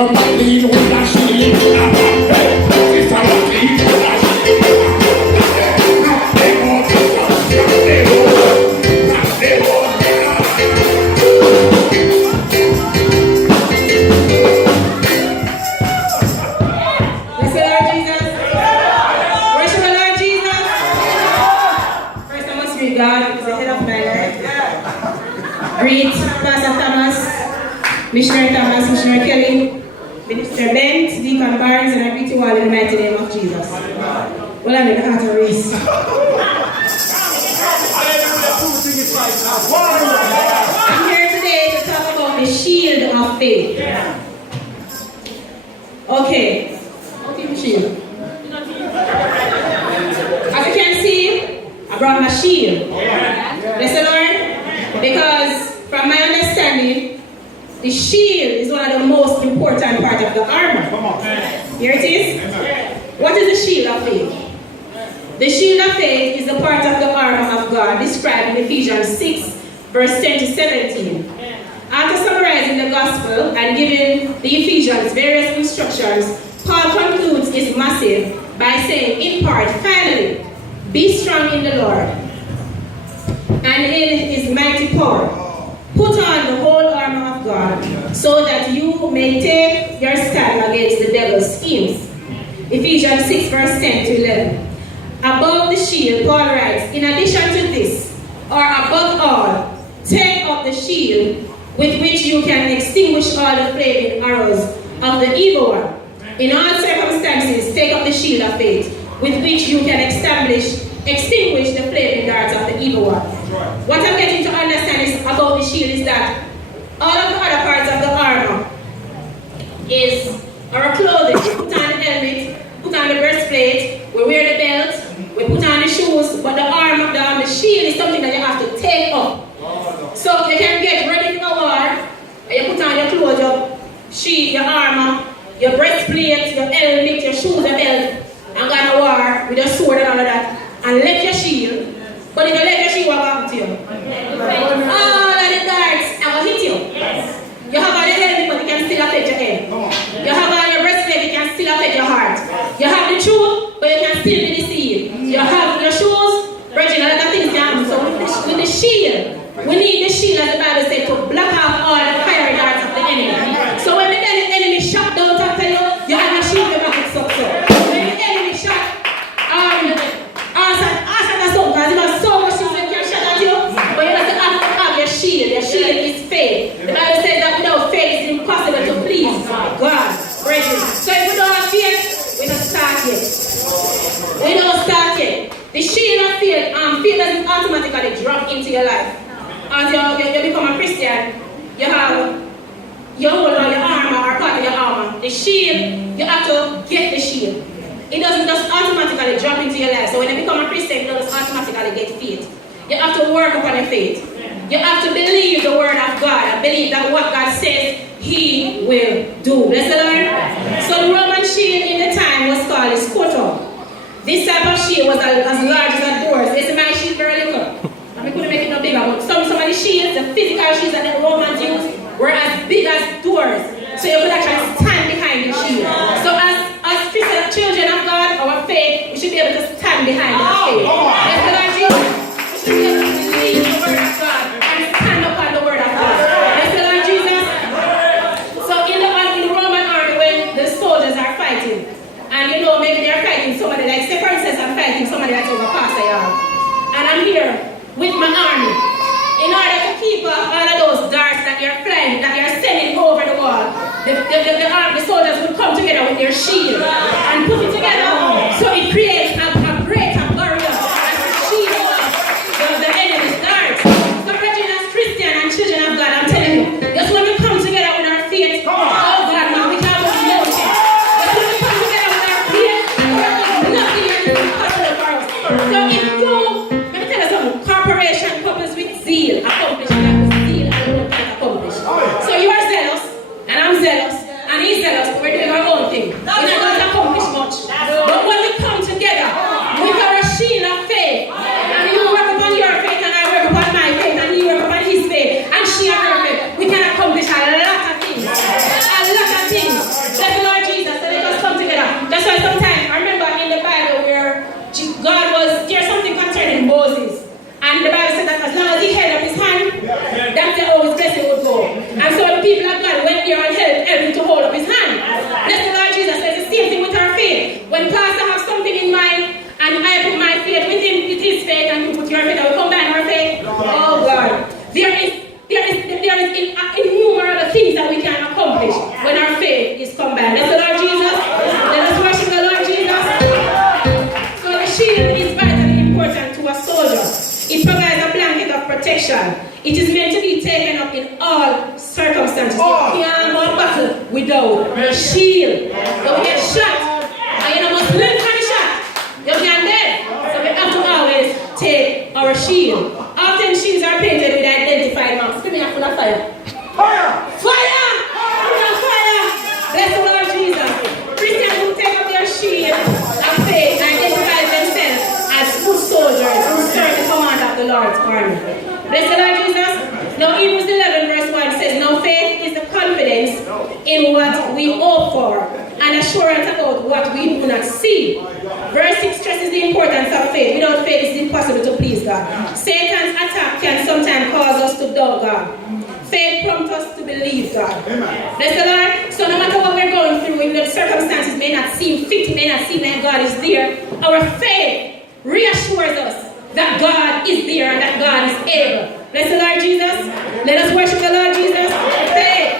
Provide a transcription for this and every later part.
Somebody with that shit. Hey, it's a lead with that shit. Not they all, not they all, not they all. Greet Pastor Thomas, Missionary Thomas, Missionary Kelly, Minister Bent, Deacon Barnes, and I greet you all in the mighty name of Jesus. Well, I'm in the heart of race. I'm here today to talk about the shield of faith. Okay, what's the shield? As you can see, I brought my shield. Bless the Lord. Because from my understanding, the shield is one of the most important part of the armor. Here it is. What is the shield of faith? The shield of faith is the part of the armor of God described in Ephesians 6, verse 10 to 17. After summarizing the gospel and giving the Ephesians various instructions, Paul concludes his massive by saying, in part, finally, be strong in the Lord and in his mighty power. Put on the whole armor of God, so that you may take your stand against the devil's schemes. Ephesians 6, verse 10 to 11. Above the shield, Paul writes, in addition to this, or above all, take up the shield with which you can extinguish all the flaming arrows of the evil one. In all circumstances, take up the shield of faith, with which you can extinguish the flaming darts of the evil one. What I'm getting to understand is about the shield is that all of the other parts of the armor is our clothing. We put on the helmet, put on the breastplate, we wear the belt, we put on the shoes, but the armor, the shield is something that you have to take up. So you can get ready for war, and you put on your clothes, your shield, your armor, your breastplate, your helmet, your shoes, your belt, and go to war with your sword and all of that, and left your shield. But if you let your shield, what happens to you? All of the darts will hit you. You have on the helmet, but it can still affect your head. You have on your breastplate, it can still affect your heart. You have the truth, but you can still be deceived. You have your shoes, brethren, a lot of things can happen. So with the shield, we need the shield, as the Bible said, to block out all the fiery darts of the enemy. So when the enemy shot down after you, you have your shield to back it up. When the enemy shot, because you have so much things that can shut at you, but you have to have your shield. Your shield is faith. The Bible says that without faith it's impossible to please God. Brethren. So if we don't have faith, we don't start yet. We don't start yet. The shield of faith, faith doesn't automatically drop into your life. As you become a Christian, you have your whole your armor or part of your armor. The shield, you have to get the shield. It doesn't just automatically drop into your life. So when you become a Christian, you don't just automatically get faith. You have to work upon your faith. You have to believe the word of God and believe that what God says He will do. Bless the Lord. So the Roman shield in the time was called a Curatoe. This type of shield was as large as a door. This is my shield very little. And we couldn't make it no bigger. But some of the shields, the physical shields that the Romans used, were as big as doors. So you could actually stand behind the shield. So as Christian children of God, our faith, we should be able to stand behind our faith. Bless the Lord Jesus. We should be able to believe the word of God and stand upon the word of God. Bless the Lord Jesus. So in the Roman army, when the soldiers are fighting, and you know maybe they're fighting somebody, like say for instance I'm fighting somebody that's over past a yard, and I'm here with my army. In order to keep all of those darts that you're flying, that you're sending over the wall, the soldiers would come together with their shield and put it together. So it creates a greater barrier as the shield the enemy's darts. So brethren, as Christian and children of God, I'm telling you, just when we come together with our faith, oh God, man, we can't lose mountains. Just when we come together with our faith, nothing is impossible for us. So if you, let me tell you something, corporation couples with zeal, accomplishing that with zeal alone can't accomplish. So you are zealous, and I'm zealous, and he's zealous, but we're doing our own thing. We're not going to accomplish much. But when we come together, protection. It is meant to be taken up in all circumstances. You can't go battle without a shield. You will get shot, and you must live from the shot. You can dead. So we have to always take our shield. Often shields are painted with identified marks. Give me a full of fire. Fire! Fire! Fire! Bless the Lord Jesus. Christians who take up their shield of faith identify themselves as good soldiers who serve the command of the Lord's army. Bless the Lord Jesus. Now Hebrews 11 verse 1 says, now faith is the confidence in what we hope for and assurance about what we do not see. Verse 6 stresses the importance of faith. Without faith it is impossible to please God. Satan's attack can sometimes cause us to doubt God. Faith prompts us to believe God. Bless the Lord. So no matter what we're going through, even though the circumstances may not seem fit, it may not seem like God is there, our faith reassures us that God is there and that God is able. Bless the Lord Jesus. Let us worship the Lord Jesus. Faith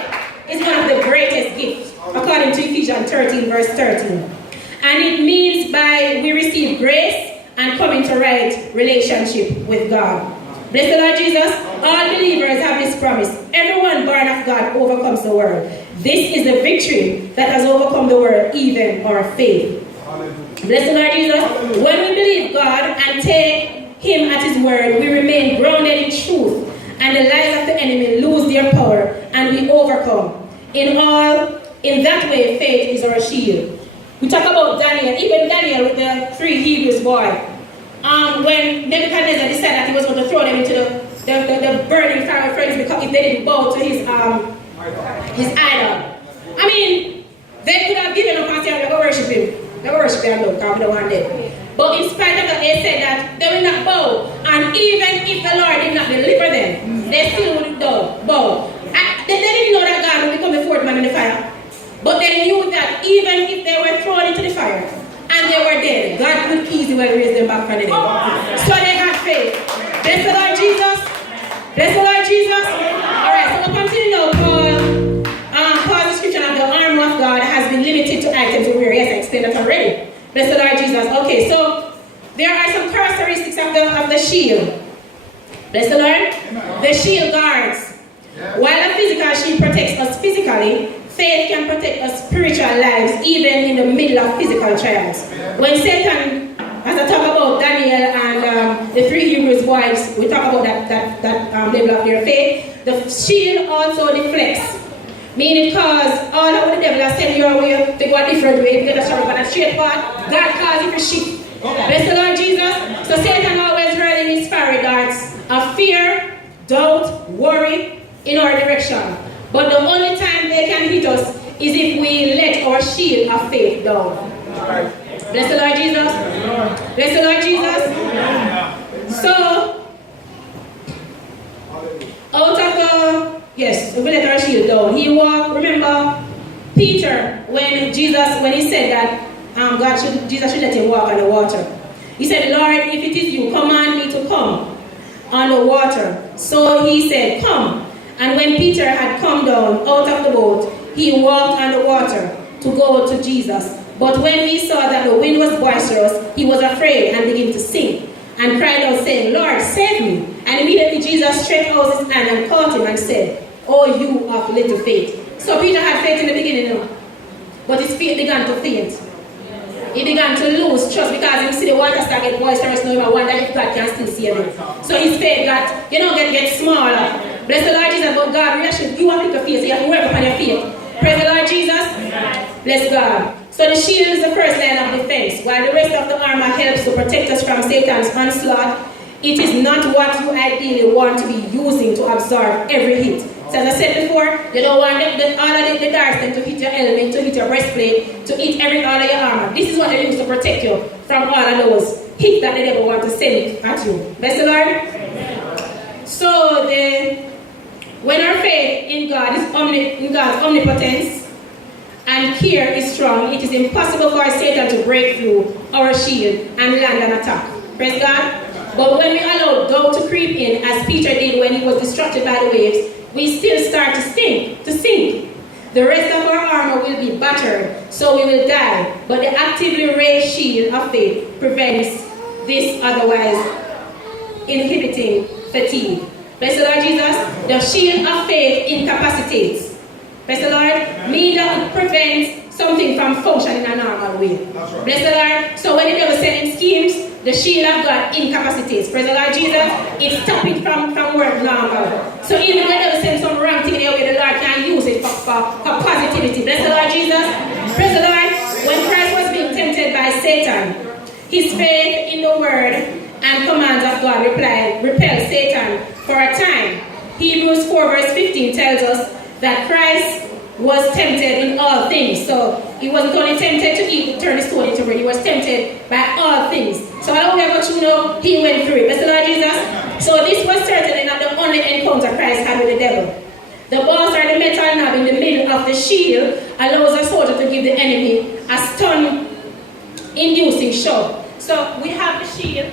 is one of the greatest gifts, according to Ephesians 13 verse 13. And it means by we receive grace and come into right relationship with God. Bless the Lord Jesus. All believers have this promise. Everyone born of God overcomes the world. This is the victory that has overcome the world, even our faith. Bless the Lord Jesus. When we believe God and take Him at His word, we remain grounded in truth, and the lies of the enemy lose their power, and we overcome. In that way, faith is our shield. We talk about Daniel, even Daniel with the 3 Hebrews boys. When Nebuchadnezzar decided that he was going to throw them into the burning fire furnace because if they didn't bow to his idol. I mean, they could have given up and said, "They go worship him. They go worship him, because we don't want them." But in spite of that, they said that they will not bow. And even if the Lord did not deliver them, they still wouldn't bow. They didn't know that God would become the fourth man in the fire. But they knew that even if they were thrown into the fire and they were dead, God could easily raise them back from the dead. So they had faith. Bless the Lord Jesus. Bless the Lord Jesus. Alright, so we'll continue now. Paul's description of the armor of God has been limited to items we wear. Yes, I explained that already. Bless the Lord Jesus. Okay, so there are some characteristics of the shield. Bless the Lord. The shield guards. While a physical shield protects us physically, faith can protect our spiritual lives even in the middle of physical trials. When Satan, as I talk about Daniel and the 3 Hebrews boys, we talk about that level of their faith. The shield also deflects. Meaning because all of the devil has sent your way to go a different way, to get a straight on a straight path, God calls it a shift. Bless the Lord Jesus. So Satan always hurling his fiery darts of fear, doubt, worry in our direction. But the only time they can hit us is if we let our shield of faith down. Bless the Lord Jesus. Bless the Lord Jesus. So, out of we let our shield down. He walked, remember, Peter, when he said that Jesus should let him walk on the water. He said, Lord, if it is you, command me to come on the water. So he said, come. And when Peter had come down out of the boat, he walked on the water to go to Jesus. But when he saw that the wind was boisterous, he was afraid and began to sink and cried out, saying, Lord, save me. And immediately Jesus stretched out his hand and caught him and said, oh, you of little faith. So Peter had faith in the beginning, but his faith began to faint. He began to lose trust because he see the water start get boisterous now. I wonder if God can still save him. So his faith got smaller. Bless the Lord Jesus, but God reassured you have little faith, so you have to work upon your faith. Praise the Lord Jesus. Bless God. So the shield is the first line of defense, while the rest of the armor helps to protect us from Satan's onslaught. It is not what you ideally want to be using to absorb every hit. So as I said before, you don't want all of the darts to hit your helmet, to hit your breastplate, to hit all of your armor. This is what they use to protect you from all of those hits that they never want to send at you. Bless the Lord. So when our faith in God is in God's omnipotence and care is strong, it is impossible for Satan to break through our shield and land an attack. Praise God. But when we allow doubt to creep in, as Peter did when he was distracted by the waves, we still start to sink. The rest of our armor will be battered, so we will die. But the actively raised shield of faith prevents this, otherwise inhibiting fatigue. Bless the Lord Jesus. The shield of faith incapacitates. Bless the Lord. Mean that it prevents something from functioning in a normal way. Right. Bless the Lord. So when the devil sends schemes, the shield of God incapacitates. Praise the Lord Jesus. It stops it from working normal. So even when the devil sends some wrong thing in your way, the Lord can use it for positivity. Bless the Lord Jesus. Praise the Lord. When Christ was being tempted by Satan, his faith in the word and commands of God repelled Satan for a time. Hebrews 4 verse 15 tells us that Christ was tempted in all things. So he wasn't only tempted to eat, turn the stone into bread. He was tempted by all things. So however you know, he went through it. Bless the Lord Jesus. So this was certainly not the only encounter Christ had with the devil. The balls or the metal knob in the middle of the shield allows a soldier to give the enemy a stun-inducing shock. So we have the shield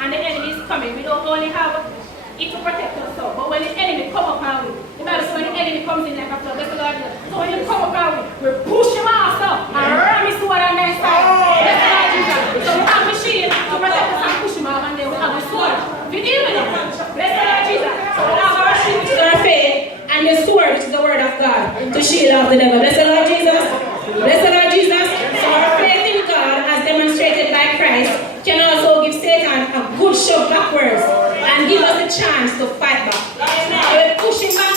and the enemy is coming. We don't only have it to protect us, but when the enemy come upon we, the Bible says when the enemy comes in like a flood, that's the Lord. So when you come upon we push him off and ram his sword on their side. That's the Lord Jesus. So we have the shield to protect us and push him off, and then we have the sword. We deal with it. Bless the Lord Jesus. So we have our shield, which is our faith, and the sword, which is the word of God, to shield off the devil. Bless the Lord Jesus. Bless the Lord Jesus. So our faith in God, as demonstrated by Christ, can also give Satan a good shove backwards and give us a chance to fight back. So we push him back,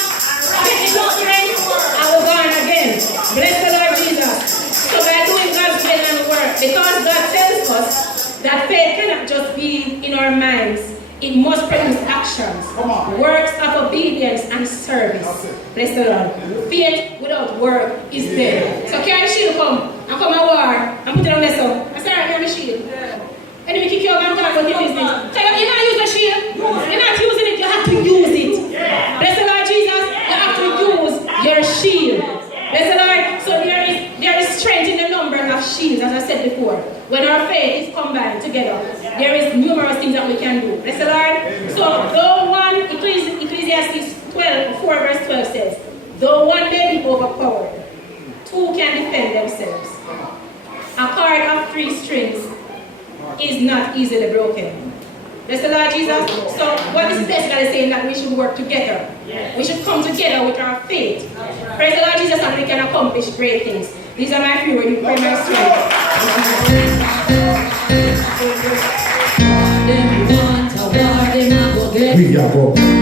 get him out strength, and we're going again. Bless the Lord Jesus. So by doing God's will and work, because God tells us that faith cannot just be in our minds, it must produce actions, works of obedience and service. Bless the Lord. Faith without work is dead. So carry the shield come and come and war and put it on the sun. I say, I have the shield. Enemy kick you over and go about your business. So you're not using the shield. You're not using it, you have to use it. Bless the Lord Jesus. You have to use your shield. Bless the Lord. So there is strength in the number of shields, as I said before. When our faith is combined together, there is numerous things that we can do. Bless the Lord. So though one, Ecclesiastes 4 verse 12 says, though one may be overpowered, two can defend themselves. A cord of 3 strings is not easily broken. Bless the Lord Jesus. So what this is basically saying that we should work together. We should come together with our faith. Praise the Lord Jesus, and we can accomplish great things. These are my few words. You pray my strength. We are going.